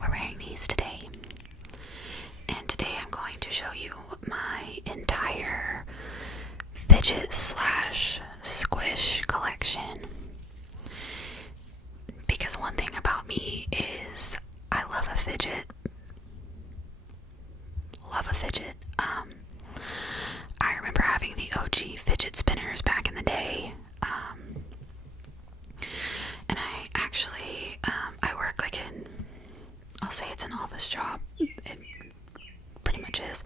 we're wearing these today. And today I'm going to show you my entire Fidget slash Squish collection. Because one thing about me is I love a fidget. I remember having the OG fidget spinners back in the day. And I actually, I work like in, I'll say it's an office job. It pretty much is.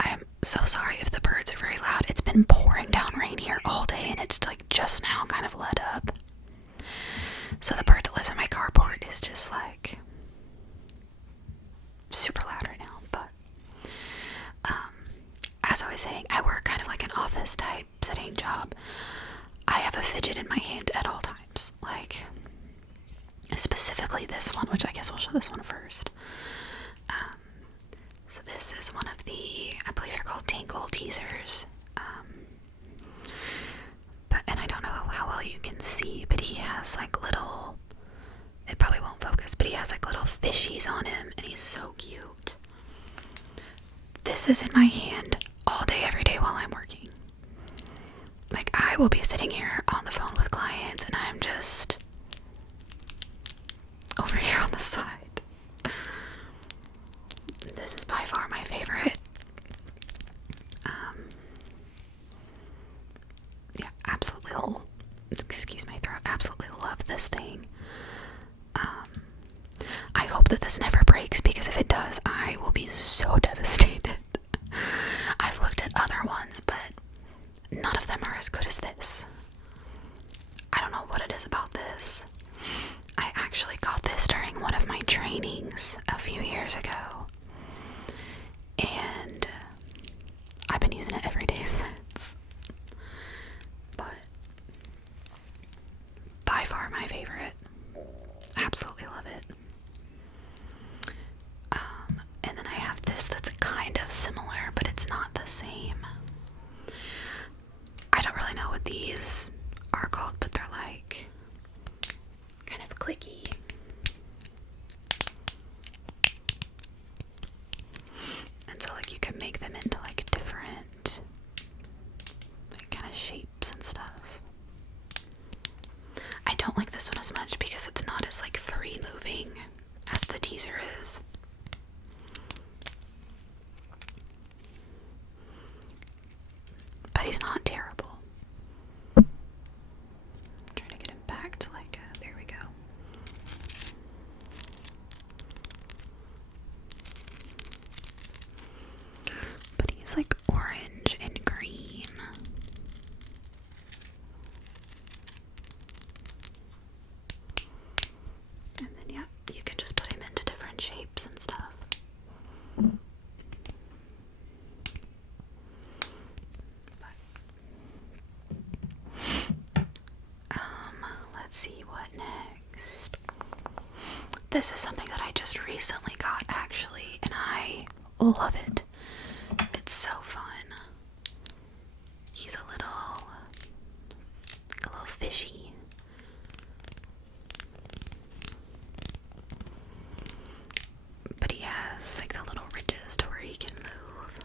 I'm so sorry if the birds are very loud. It's been pouring down rain here all day and it's like just now kind of let up. So the bird that lives in my carport is just like super loud right now. But as I was saying, I work kind of like an office type sitting job. I have a fidget in my hand at all times. Like specifically this one, which I guess we'll show this one first. So this is one of the, I believe they're called Tinkle teasers. And I don't know how well you can see, but he has like little, it probably won't focus, but he has like little fishies on him and he's so cute. This is in my hand all day, every day while I'm working. Like I will be sitting here on the phone with clients and I'm just over here on the side. This is by far my favorite. Yeah, absolutely. Excuse my throat. Absolutely love this thing. I hope that this never breaks because if it does, I will be so devastated. I've looked at other ones, but none of them are as good as this. I don't know what it is about this. I actually got this during one of my trainings a few years ago. And I've been using it every day since. But by far my favorite. Absolutely love it. And then I have this that's kind of similar, but it's not the same. I don't really know what these are called, but they're like kind of clicky. And so like you can make them into like different like kind of shapes and stuff. I don't like this one as much because it's not as like free moving as the teaser is. But he's not terrible. Try to get him back to like there we go. But he's like orange and green. And then yeah, you can just put him into different shapes and stuff. Let's see what next. This is something that I just recently got actually, and I love it. It's so fun. He's a little fishy. But he has like the little ridges to where he can move.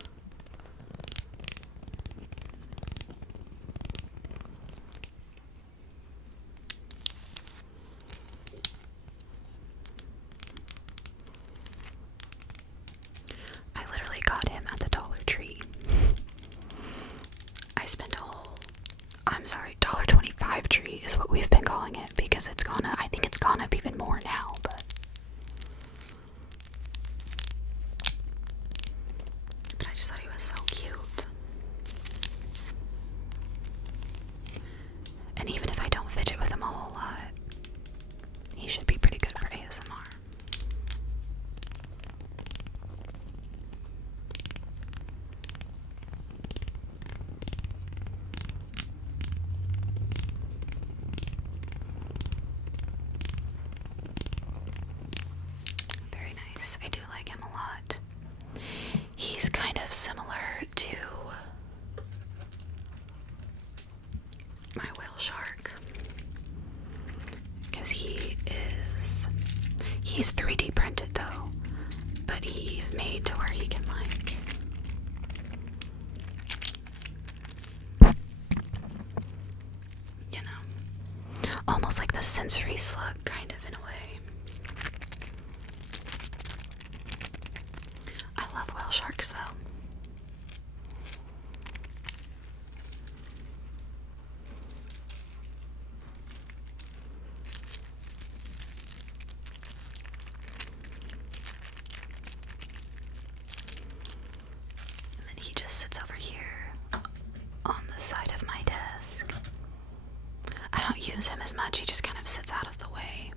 He's 3D printed though, but he's made to where he can like almost like the sensory slug kind of in a way. I love whale sharks though. And then he just sits over here on the side of my desk. I don't use him as much, he just kind of sits out of the way.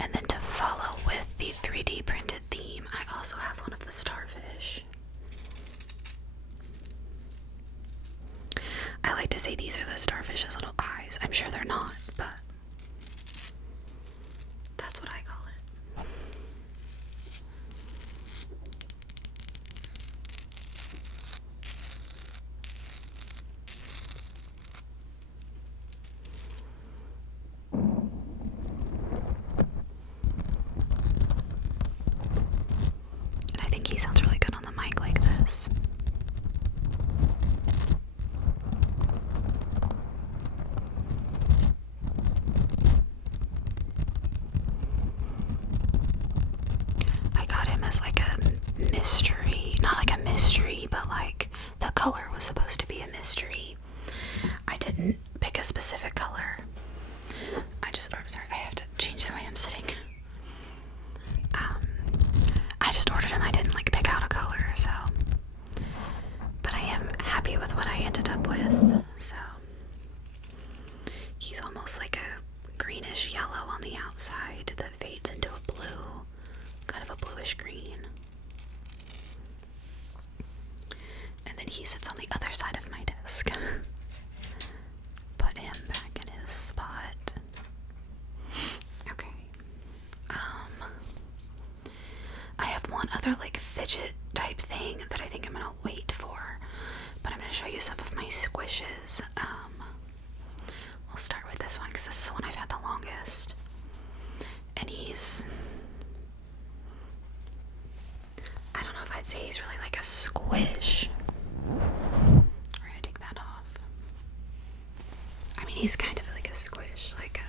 And then to follow with the 3D printed theme, I also have one of the starfish. I like to say these are the starfish's little eyes. I'm sure they're not, but that's what I call it. And I think he sounds really good on the mic like this. I got him as like a mystery, not like a mystery, but like the color was supposed to be a mystery. I didn't pick a specific color. Sorry, I have to change the way I'm sitting. I just ordered him. I didn't like pick out a color, so. But I am happy with what I ended up with. So he's almost like a greenish yellow on the outside that fades into a blue, kind of a bluish green. And then he sits on the other side of my desk. Put him back in his spot. Okay. I have one other like fidget type thing that I think I'm gonna wait for, but I'm gonna show you some of my squishes. We'll start with this one because this is the one I've had the longest, and I don't know if I'd say he's really like a squish. We're gonna take that off. I mean, he's kind of like a squish, like a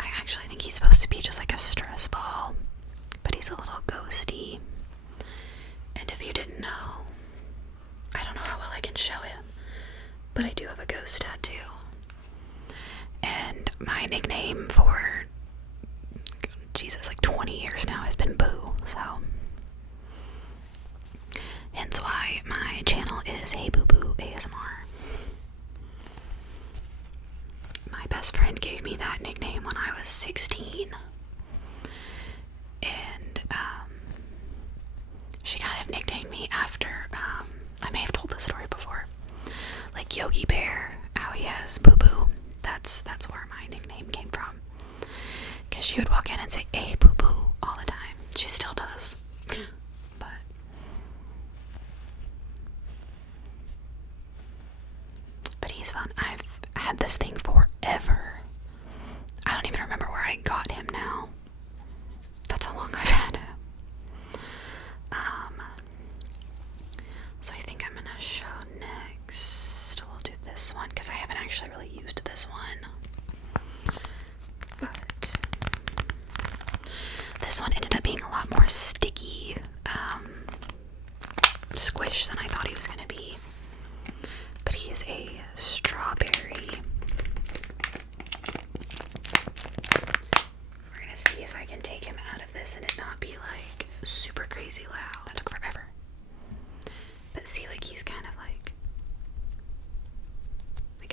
I actually think he's supposed to be just like a stress ball, but he's a little ghosty. And if you didn't know, I don't know how well I can show him, but I do have a ghost tattoo. And my nickname for, Jesus, like 20 years now has been Boo, so. Hence why my channel is Hey Boo Boo ASMR. My best friend gave me that nickname when I was 16. And, she kind of nicknamed me after, I may have told this story before, like Yogi Bear, how he has Boo Boo. That's where my nickname came from. Because she would walk in and say, "Hey, Boo Boo," all the time. She still does. But he's fun. I've had this thing forever. I don't even remember where I got him now. That's how long I've had him. So I think I'm gonna show next. We'll do this one because I haven't actually really used this one. But this one ended up being a lot more sticky squish than I thought he was gonna be. But he is a strawberry. We're gonna see if I can take him out of this and it not be like super crazy loud. That took forever. But see, like he's kind of like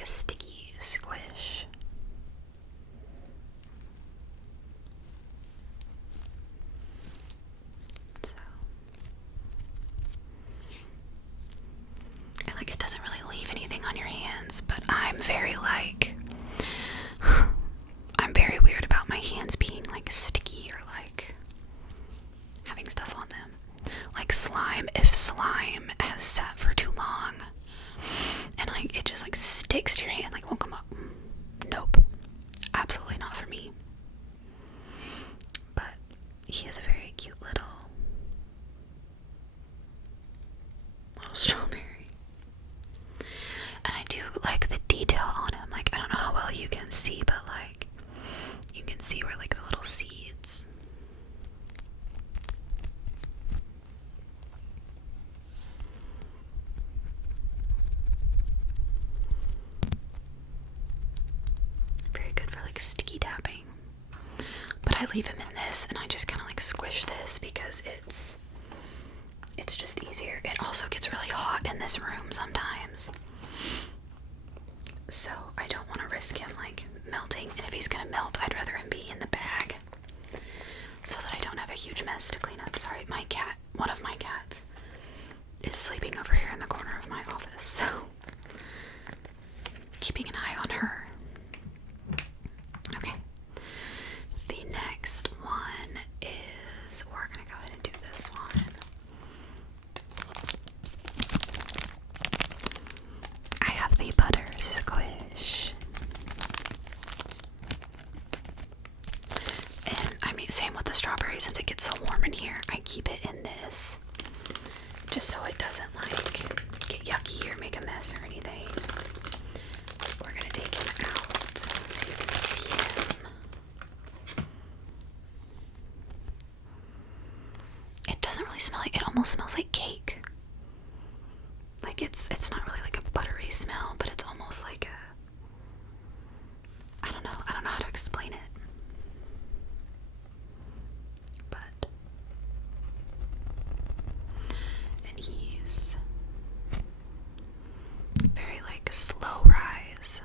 a sticky squish. So, and like it doesn't really leave anything on your hands, but I'm very like, I'm very weird about my hands being like sticky or like having stuff on them. little strawberry. And I do like the detail on him. Like, I don't know how well you can see, but like, you can see where like the little seeds. Very good for like sticky tapping. But I leave him in this and I just kind of like squish this because it's just easier. It also gets really hot in this room sometimes. So I don't want to risk him like melting, and if he's gonna melt, I'd rather him be in the bag so that I don't have a huge mess to clean up. Sorry, my cat, one of my cats, is sleeping over here in the corner of my office, so keeping an eye on her. Okay, the next one is, we're gonna go ahead and do this one. I have the butter squish. And I mean, same with the strawberry, since it gets so warm in here, I keep it in this just so it doesn't like get yucky or make a mess or anything. We're gonna take him out so you can see him. It doesn't really smell like, it almost smells like cake. Like it's not really like a buttery smell, but it's almost like I don't know how to explain it. But, and he's very like slow rise.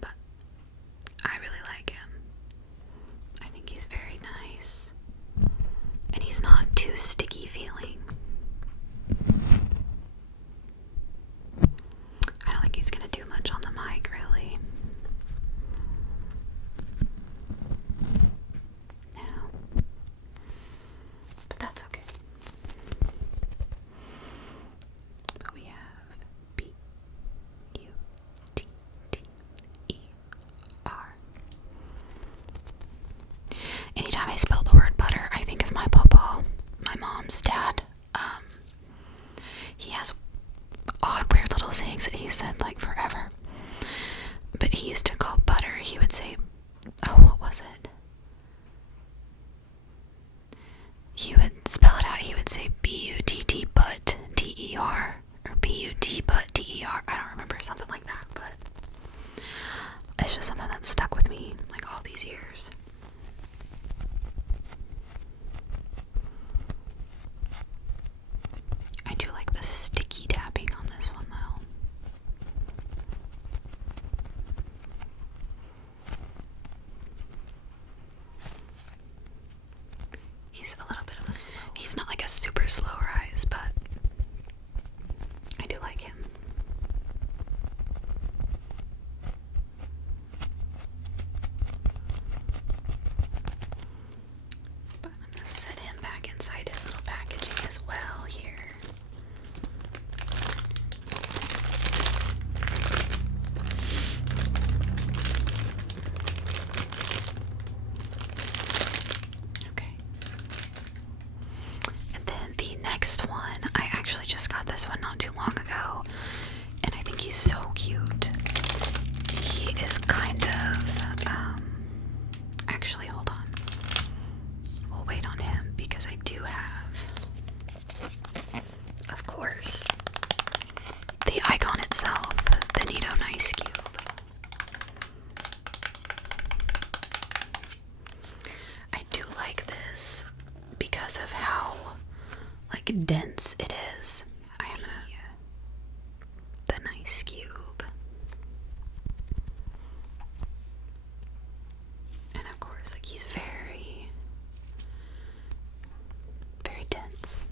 But I really like him. I think he's very nice. And he's not too sticky feeling. I don't think he's gonna do much on the mic, really. No. But that's okay. But we have B-U-T-T-E-R. Anytime I spell the word butter, I think of my papa, my mom's dad. He has odd, weird little sayings that he said like forever. But he used to call butter, he would say, oh, what was it? He would spell it out, he would say B-U-T-T but T-E-R, or B-U-T but T-E-R. I don't remember, something like that, but it's just something that stuck with me like all these years. I do like the sticky tapping on this one though. He's a little bit of a slow. He's not like a super slow rise, but I do like him. But I'm gonna set him back inside his little packaging as well here. Okay. And then the next one, I actually just got this one not too long ago, and I think he's so cute. He is kind of, actually, hold on. We'll wait on him because I do have, of course, the icon itself, the Nido Nice Cube. I do like this because of how like dense it is. I am the Nice Cube. And of course, like he's very, very dense.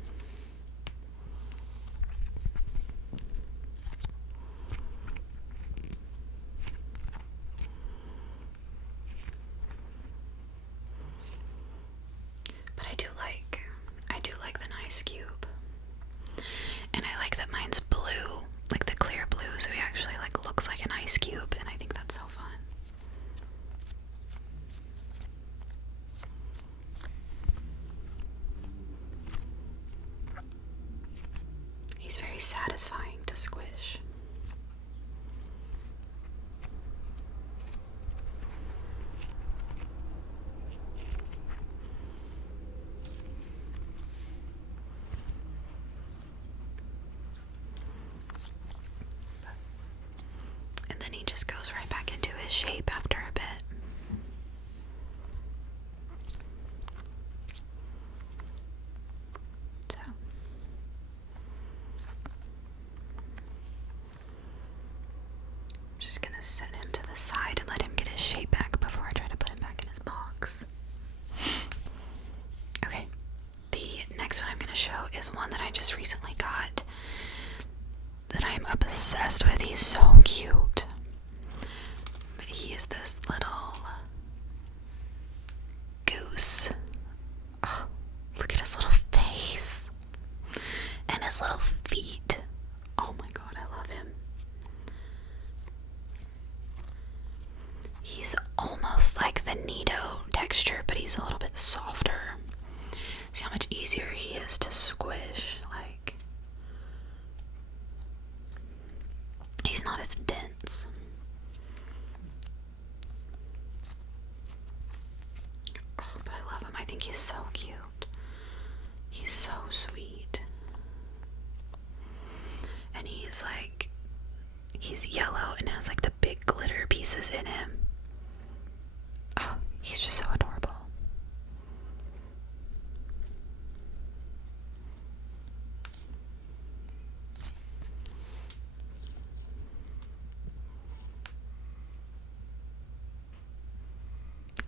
But I do like the Nice Cube. shape after a bit. So I'm just gonna set him to the side and let him get his shape back before I try to put him back in his box. Okay, the next one I'm gonna show is one that I just recently got that I'm obsessed with. He's so cute. But he is this little goose. Oh, look at his little face and his little feet. Oh my god, I love him. He's almost like the Nido texture, but he's a little bit softer. See how much easier he is to squish. Like, he's not as dense. Oh, but I love him. I think he's so cute. He's so sweet. And he's like, he's yellow and has like the big glitter pieces in him. Oh, he's just so adorable.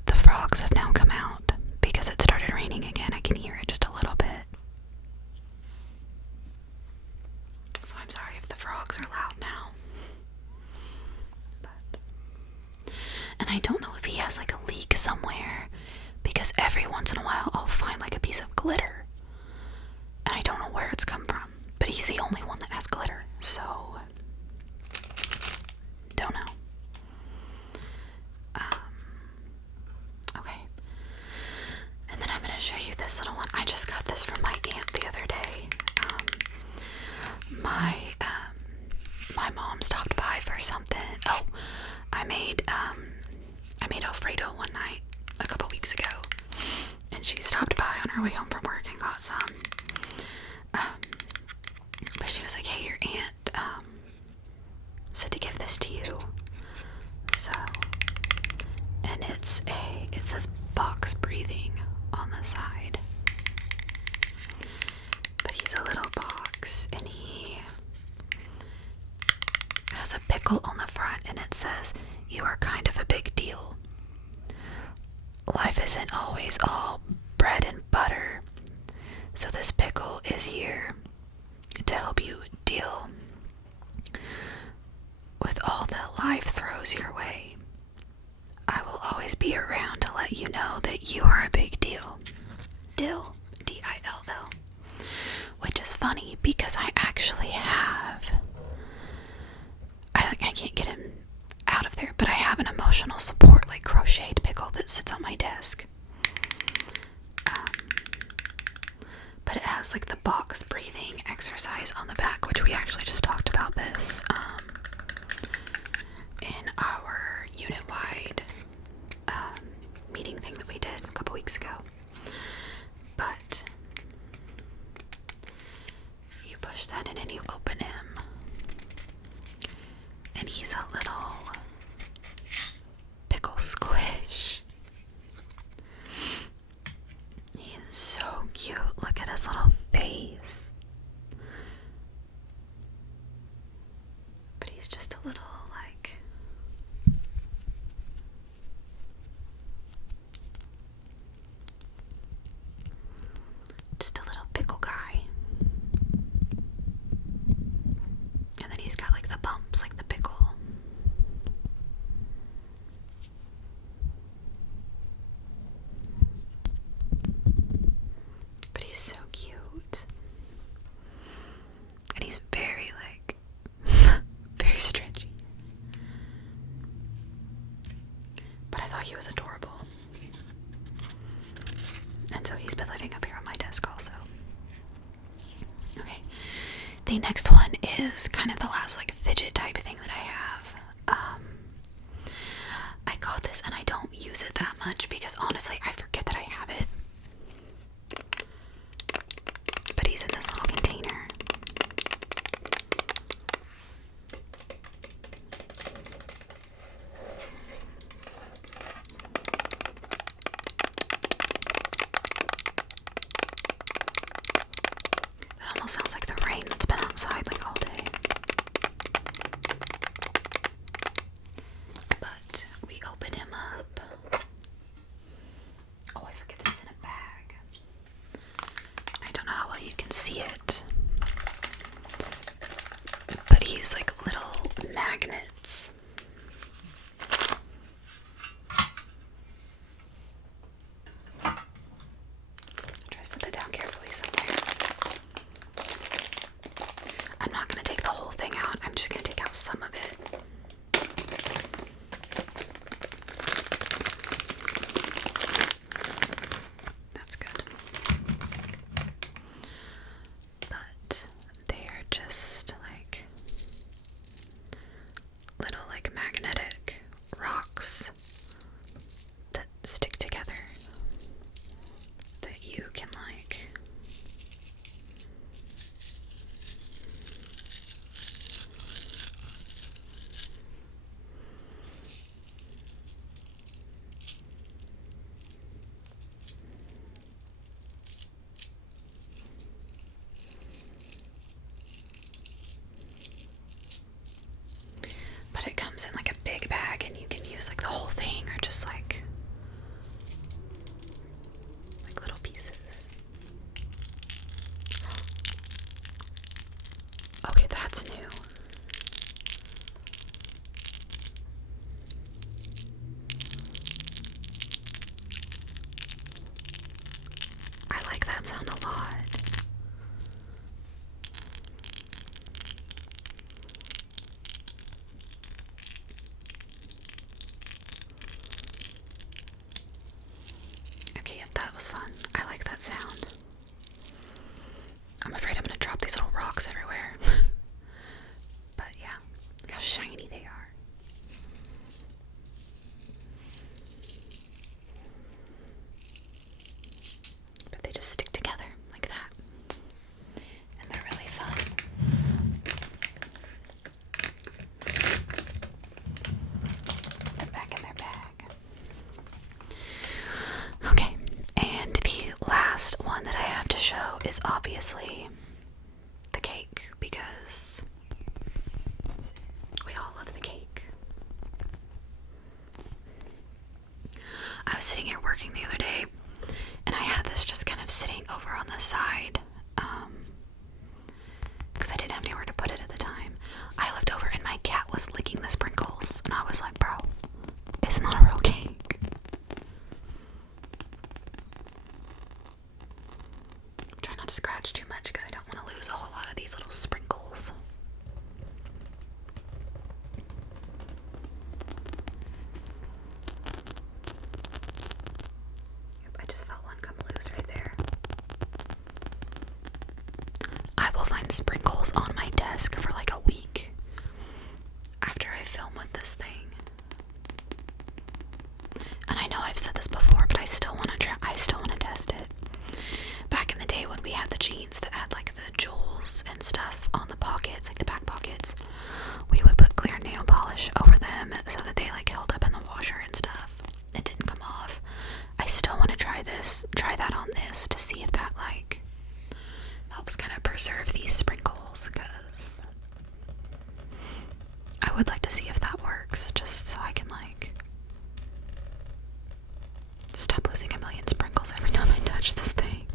The frogs have now come out because it started raining again. I can hear it just a little bit. So I'm sorry if the frogs are loud now. And I don't know if he has like a leak somewhere, because every once in a while I'll find like a piece of glitter and I don't know where it's come from, but he's the only one that has glitter, so don't know. Okay, and then I'm gonna show you this little one. I just got this from my aunt the other day. My mom stopped by for something. Oh, I made Alfredo one night a couple weeks ago, and she stopped by on her way home from work and got some. But she was like, "Hey, your aunt said to give this to you." So, and it says box breathing on the side, but he's a little box, and he has a pickle on the front, and it says, "You are kind of a big deal. Life isn't always all bread and butter, so this pickle is here to help you deal with all that life throws your way. I will always be around to let you know that you are a big deal." Dill, D-I-L-L. Which is funny because I actually have, I can't get him out of there, but I have an emotional support, like crocheted pickle that sits on my desk. But it has like the box breathing exercise on the back, which we actually just talked about this in our unit-wide meeting thing that we did a couple weeks ago. But you push that in and you open him, and he's a little pickle squish. He is so cute. Look at his little face. But he's just a little like, just a little pickle guy. And then he's got like the bumps, like the pickle. But he's so cute. And he's very like, very stretchy. But I thought he was adorable. And so he's been living up here on my desk also. Okay. The next one is kind of the last like fidget type thing that I have. I got this and I don't use it that much because honestly I forget that I have it. But he's in this little container. I was sitting here working the other day, and I had this just kind of sitting over on the side, because I didn't have anywhere to put it at the time. I looked over and my cat was licking the sprinkles, and I was like, bro, it's not a real cake. Try not to scratch too much because I don't want to lose a whole lot of these little sprinkles. Yep, I just felt one come loose right there. I will find sprinkles on my desk for like a week after I film with this thing. And I know I've said this before, but I still want to test it. Back in the day when we had the jeans that had like the jewels and stuff on the pockets, like the back pockets, we would put clear nail polish over them so that they like held up in the washer and stuff. It didn't come off. I still want to try that on this to see if that like helps kind of preserve these sprinkles, because I would like to see if that works, just so I can like stop losing a million sprinkles every time I touch this thing.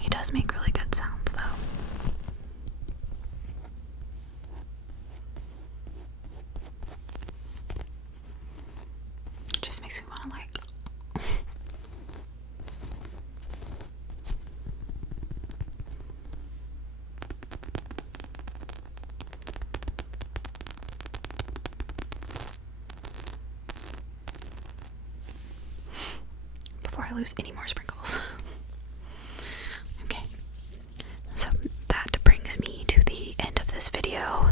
He does make really good sounds though. It just makes me want to like before I lose any more sprinkles. Okay, so that brings me to the end of this video.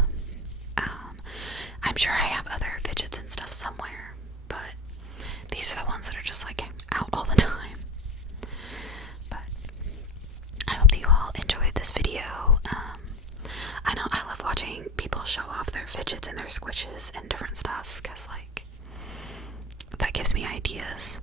I'm sure I have other fidgets and stuff somewhere, but these are the ones that are just like out all the time. But I hope that you all enjoyed this video. I know I love watching people show off their fidgets and their squishes and different stuff, because like that gives me ideas.